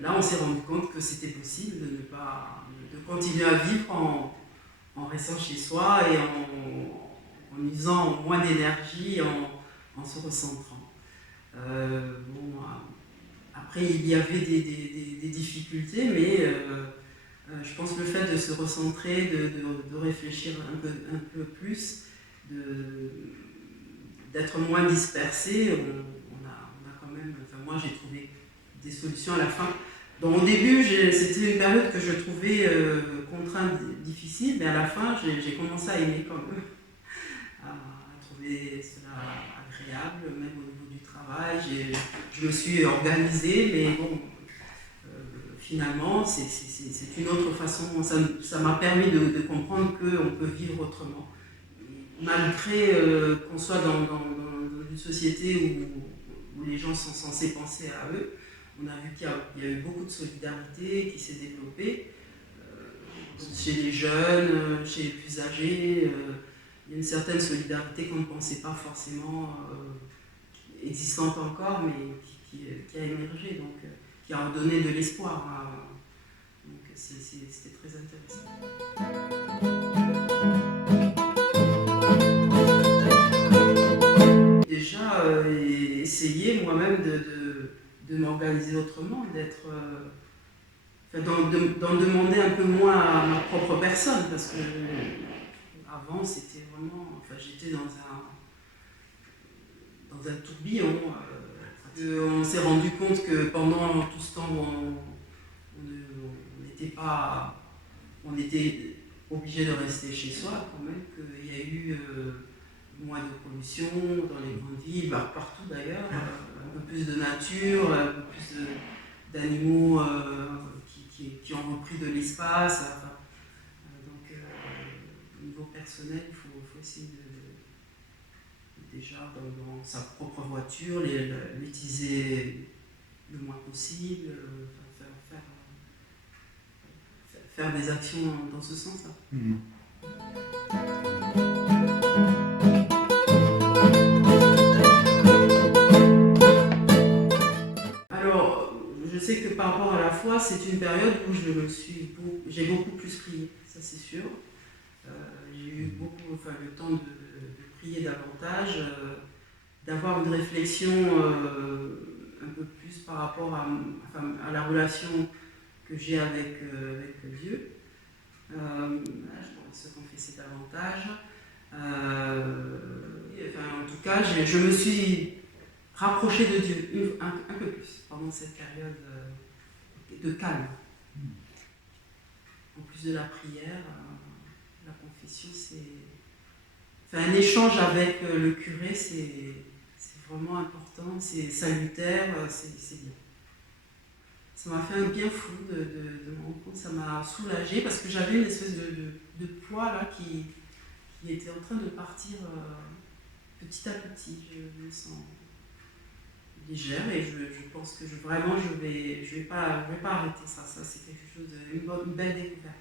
Là, on s'est rendu compte que c'était possible de continuer à vivre en restant chez soi et en usant moins d'énergie, en se recentrant. Après, il y avait des difficultés, mais je pense que le fait de se recentrer, de réfléchir un peu plus, d'être moins dispersé, on a quand même, enfin moi j'ai trouvé des solutions à la fin. Donc au début, c'était une période que je trouvais contrainte, difficile, mais à la fin, j'ai commencé à aimer quand même, à trouver cela agréable, même au niveau du travail. Je me suis organisée, mais bon, finalement, c'est une autre façon. Ça m'a permis de comprendre qu'on peut vivre autrement. Malgré qu'on soit dans une société où les gens sont censés penser à eux, on a vu qu'il y a eu beaucoup de solidarité qui s'est développée chez les jeunes, chez les plus âgés. Il y a une certaine solidarité qu'on ne pensait pas forcément existante encore, mais qui a émergé, donc qui a redonné de l'espoir. Donc c'était très intéressant. Déjà essayer moi-même de m'organiser autrement, d'en demander un peu moins à ma propre personne, parce que avant c'était vraiment, j'étais dans un tourbillon. On s'est rendu compte que pendant tout ce temps on était obligé de rester chez soi quand même, qu'il y a eu moins de pollution dans les grandes villes, partout d'ailleurs, un peu plus de nature, un peu plus d'animaux qui ont repris de l'espace. Donc au niveau personnel, il faut essayer déjà dans sa propre voiture, l'utiliser le moins possible, faire des actions dans ce sens-là. Mmh. Alors, je sais que par rapport à la foi, c'est une période où j'ai beaucoup plus prié, ça c'est sûr. J'ai eu le temps de prier davantage, d'avoir une réflexion un peu plus par rapport à la relation que j'ai avec Dieu. Je pourrais se confesser davantage. En tout cas, je me suis rapprochée de Dieu un peu plus pendant cette période de calme. En plus de la prière, la confession, un échange avec le curé, c'est vraiment important, c'est salutaire, c'est bien. Ça m'a fait un bien fou de me rendre compte, ça m'a soulagée parce que j'avais une espèce de poids là qui était en train de partir petit à petit. Je me sens légère et je pense que vraiment je vais pas arrêter ça. Ça c'est quelque chose une belle découverte.